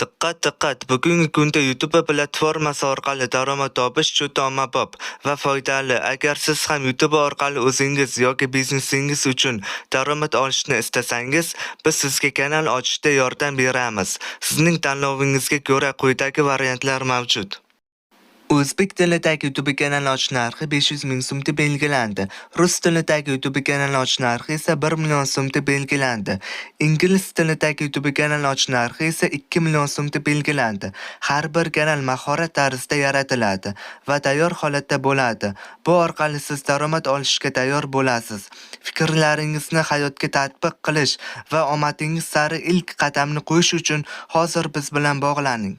Diqqat diqqat! Bugungi kunda YouTube platformasi orqali daromad topish juda ommabop va foydali. Agar siz ham YouTube orqali o'zingiz yoki biznesingiz uchun daromad olishni istasangiz, biz sizga kanal ochishda yordam beramiz. Sizning tanlovingizga ko'ra quyidagi variantlar mavjud. O'zbek tilidagi YouTube kanal ochish narxi 500 ming so'mda belgilandi. Rus tilidagi YouTube kanal ochish narxi esa 1 million so'mda belgilandi. Ingliz tilidagi YouTube kanal ochish narxi esa 2 million so'mda belgilandi. Har bir kanal mahorat tarzida yaratiladi va tayyor holatda bo'ladi. Bu orqali siz daromad olishga tayyor bo'lasiz. Fikrlaringizni hayotga tatbiq qilish va omadingiz sari ilk qadamni qo'yish uchun hozir biz bilan bog'laning.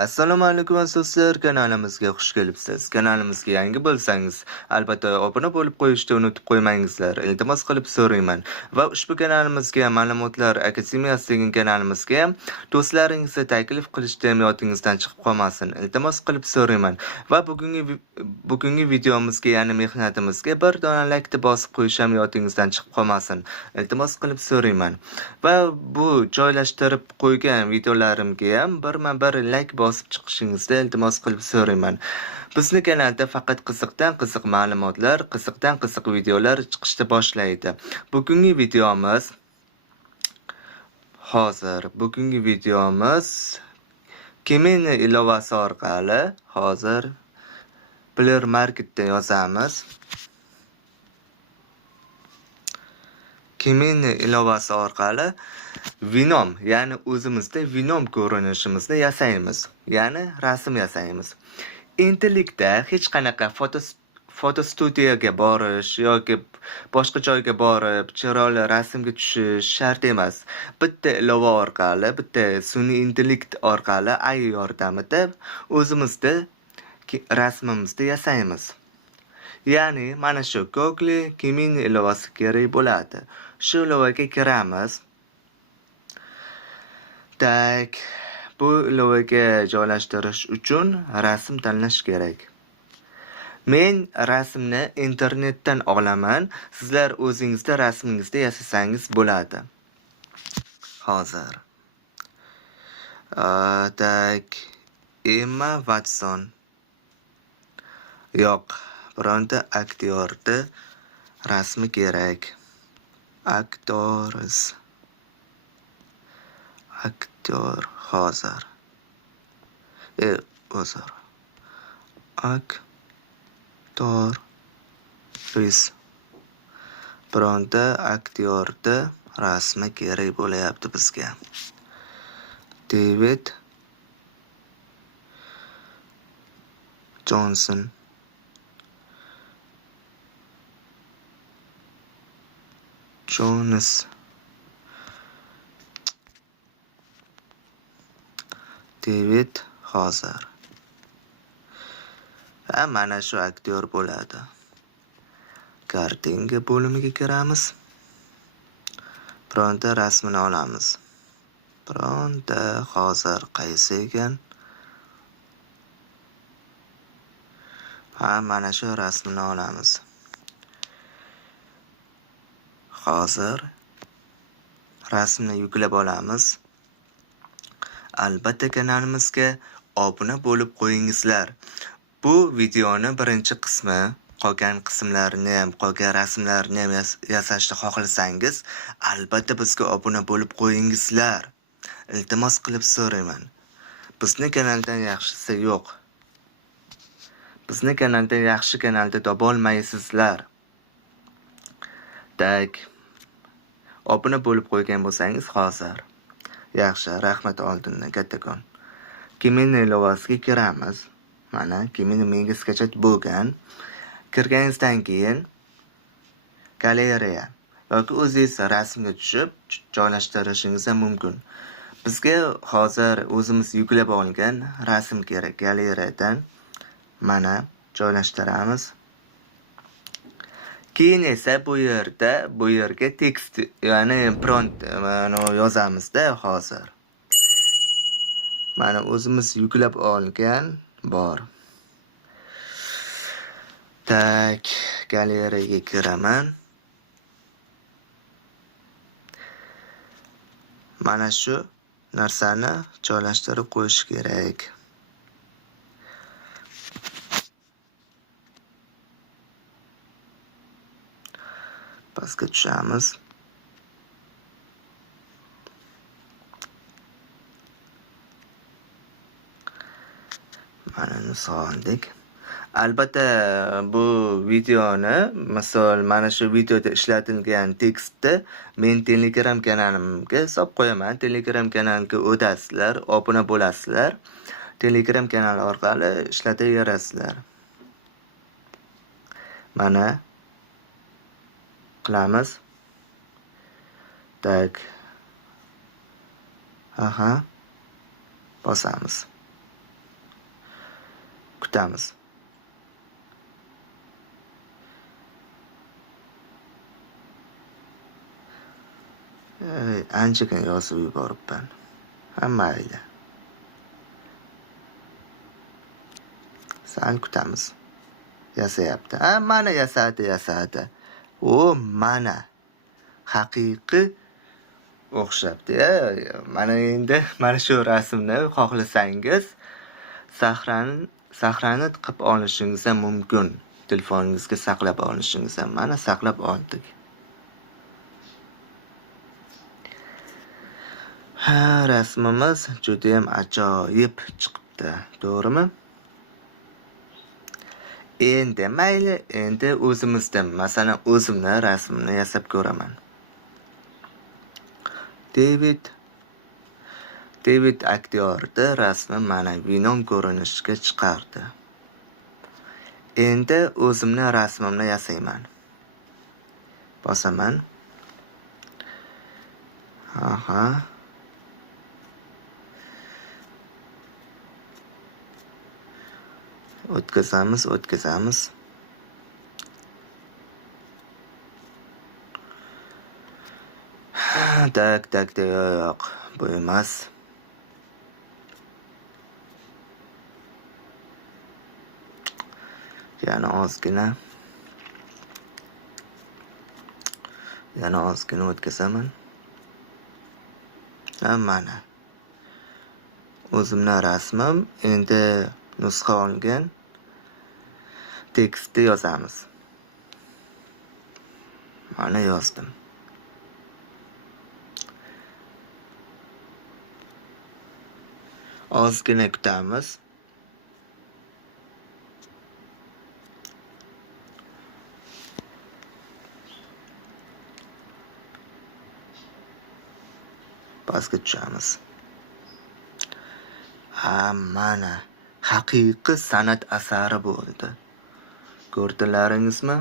Assalomu alaykum do'stlar, kanalimizga xush kelibsiz. Kanalimizga yangi bo'lsangiz, albatta obuna bo'lib qo'yishni unutib qo'ymangizlar. Iltimos qilib so'rayman. Va ushbu kanalimizga Ma'lumotlar Akademiyasi degan kanalimizga do'stlaringizga taklif qilishda ham yodingizdan chiqib qolmasin. Iltimos qilib so'rayman. Va bugungi videomizga, ya'ni mehnatimizga bir dona like bosib qo'yish ham yodingizdan chiqib qolmasin. Iltimos qilib so'rayman. Va bu joylashtirib qo'ygan videolarimga ham bir like bosib chiqishingizni iltimos qilib so'rayman. Bizning kanalda faqat qiziqdan qiziq ma'lumotlar, qiziqdan qiziq videolar chiqishni boshlaydi. Bugungi videomiz Kemini ilovasi orqali hozir Play Marketda yozamiz. Kemini ilovasi orqali Venom, ya'ni o'zimizda Venom ko'rinishimizni yasaymiz, ya'ni rasm yasaymiz. Endilikda hech qanaqa fotostudiyaga borish yoki boshqa joyga borib chiroyli rasmga tushish shart emas. Bitta ilova orqali, bitta sun'iy intellekt orqali AI yordamida o'zimizda rasmimizni yasaymiz. Ya'ni mana shu Google Kemini ilovasi kerak bo'ladi. Shu ilovaga kiramiz. Bu ilovaga joylashtirish uchun rasm tanlash kerak. Men rasmni internetdan olaman. Sizlar o'zingizda rasmingizni yasasangiz bo'ladi. Hozir. Emma Watson. Yo'q, bironta aktyorni rasmi kerak. Aktyor hozir. Bironta aktyorni rasmi kerak bo'layapti bizga. David Johnson. David hozir. Mana shu aktyor bo'ladi. Kartinga bo'limiga kiramiz. Bironta rasmini olamiz. Bironta hozir qaysi ekan? Mana shu rasmini olamiz. Hozir rasmni yuklab olamiz. Albatta kanalimizga obuna bo'lib qo'yingizlar. Bu videoni birinchi qismi, qolgan qismlarini ham, qolgan rasmlarni ham yasashni xohlasangiz, albatta bizga obuna bo'lib qo'yingizlar. Iltimos qilib so'rayman. Bizning kanaldan yaxshisi yo'q. Bizning kanaldan yaxshi kanalda topa olmaysizlar. Obuna bo'lib qo'ygan bo'lsangiz hozir. Yaxshi, rahmat oldindan kattakon. Kemini ilovasiga kiramiz. Mana Kemini menga skachat bo'lgan. Kirganingizdan keyin galereya yoki o'zingiz rasmga tushib joylashtirishingiz ham mumkin. Bizga hozir o'zimiz yuklab olgan rasm kerak galeriyadan. Mana joylashtiramiz. Keyin esa bu yerga tekst, ya'ni prompt mana yozamizda hozir. Mana o'zimiz yuklab olgan bor. Tak, galeriyaga kiraman. Mana shu narsani joylashtirib qo'yish kerak. Pastga tushamiz. Mana nusoldik. Albatta bu videoni, misol mana shu videoda ishlatilgan tekstni men Telegram kanalimga solib qo'yaman. Telegram kanaliga o'tasizlar, obuna bo'lasizlar. Telegram kanali orqali ishlataverasizlar. Mana qilamiz. Tak. Aha. Bosamiz. Kutamiz. Anchagan yozib yuboribman. Mayli. Sal kutamiz. Yasayapti. Mana yasadi. O, mana. Haqiqiy o'xshabdi. Mana endi mana shu rasmni xohlasangiz sahrani qilib olishingiz ham mumkin. Telefoningizga saqlab olishingiz ham. Mana saqlab oldik. Rasmimiz juda ham ajoyib chiqibdi, to'g'rimi? Endi mayli, endi o'zimizdan, masalan, o'zimni rasmini yasab ko'raman. David aktyorni rasmi mana Venom ko'rinishga chiqardi. Endi o'zimni rasmimni yasayman. Bosaman. Aha. O'tkazamiz. Tak, yo'q, bu emas. Yana ozgina o'tkazaman. Mana. O'zimning rasmim, endi nusxa olgan tekstni yozamiz. Mana yozdim. Ozgina kutamiz. Pastga tushamiz. Mana haqiqiy san'at asari bo'ldi. Ko'rdilaringizmi?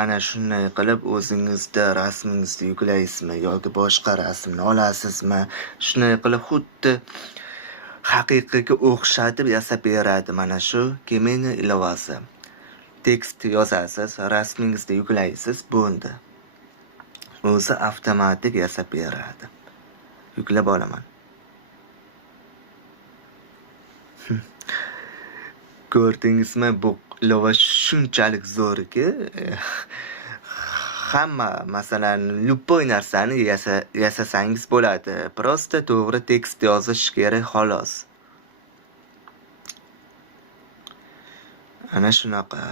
Ana shunday qilib o'zingizda rasmingizni yuklaysizmi yoki boshqa rasmni olasizmi? Shunday qilib xuddi haqiqiyga o'xshatib yasab beradi mana shu Gemini ilovasi. Tekst yozasiz, rasmingizni yuklaysiz, bo'ldi. O'zi avtomatik yasab beradi. Yuklab olaman. Ko'rdingizmi, bu ilova shunchalik zo'rki, hamma, masalan, любой narsani yasasangiz bo'ladi. Prosta to'g'ri tekst yozish kerak xolos. Ana shunaqa.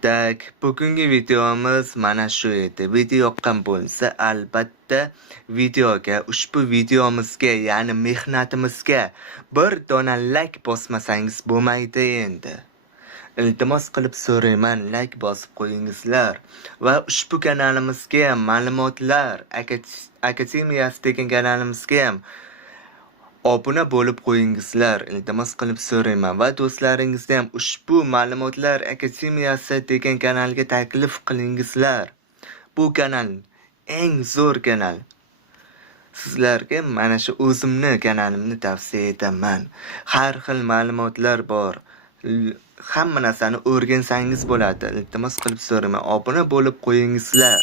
Tak, bugungi videomiz mana shu edi. Video yoqqan bo'lsa, albatta ushbu videomizga, ya'ni mehnatimizga bir dona like bosmasangiz bo'lmaydi endi. Iltimos qilib so'rayman, like bosib qo'yingizlar va ushbu kanalimizga ham ma'lumotlar akademiyasi degan kanalimizga ham obuna bo'lib qo'yingizlar. Iltimos qilib so'rayman va do'stlaringizni ham ushbu ma'lumotlar akademiyasi degan kanalga taklif qilingizlar. Bu kanal eng zo'r kanal. Sizlarga mana shu o'zimni kanalimni tavsiya etaman. Har xil ma'lumotlar bor. Hamma narsani o'rgansangiz bo'ladi. Iltimos qilib so'raman, obuna bo'lib qo'yingizlar.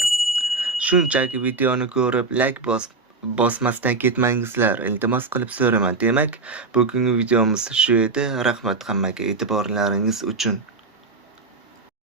Shunchaki videoni ko'rib bosmasdan ketmangizlar. Iltimos qilib so'raman. Demak, bugungi videomiz shu edi. Rahmat hammaga e'tiborlaringiz uchun.